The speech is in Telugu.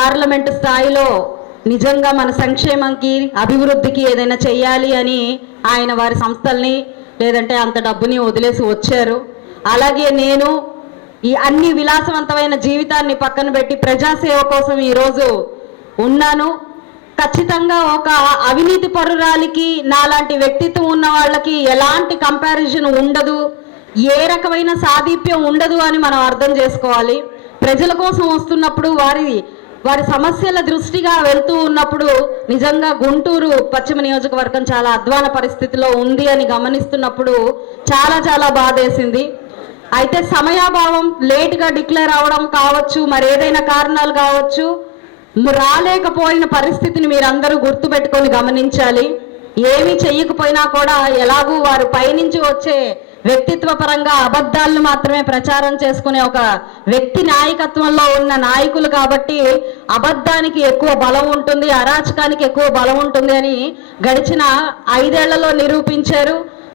పార్లమెంటు స్థాయిలో నిజంగా మన సంక్షేమంకి అభివృద్ధికి ఏదైనా చెయ్యాలి అని ఆయన వారి సంస్థల్ని లేదంటే అంత డబ్బుని వదిలేసి వచ్చారు. అలాగే నేను ఈ అన్ని విలాసవంతమైన జీవితాన్ని పక్కన పెట్టి ప్రజాసేవ కోసం ఈరోజు ఉన్నాను. ఖచ్చితంగా ఒక అవినీతి పరురాలికి నాలాంటి వ్యక్తిత్వం ఉన్న వాళ్ళకి ఎలాంటి కంపారిజన్ ఉండదు. ఏ రకమైన సాదీప్యం ఉండదు అని మనం అర్థం చేసుకోవాలి. ప్రజల కోసం వస్తున్నప్పుడు వారి వారి సమస్యల దృష్టిగా వెళ్తూ ఉన్నప్పుడు నిజంగా గుంటూరు పశ్చిమ నియోజకవర్గం చాలా అధ్వాన పరిస్థితిలో ఉంది అని గమనిస్తున్నప్పుడు చాలా చాలా బాధేసింది. అయితే సమయాభావం లేట్గా డిక్లేర్ అవ్వడం కావచ్చు మరి ఏదైనా కారణాలు కావచ్చు రాలేకపోయిన పరిస్థితిని మీరందరూ గుర్తుపెట్టుకొని గమనించాలి. ఏమీ చెయ్యకపోయినా కూడా ఎలాగూ వారు పైనుంచి వచ్చే వ్యక్తిత్వ పరంగా అబద్ధాలను మాత్రమే ప్రచారం చేసుకునే ఒక వ్యక్తి నాయకత్వంలో ఉన్న నాయకులు కాబట్టి అబద్ధానికి ఎక్కువ బలం ఉంటుంది అరాచకానికి ఎక్కువ బలం ఉంటుంది అని గడిచిన ఐదేళ్ళలో నిరూపించారు.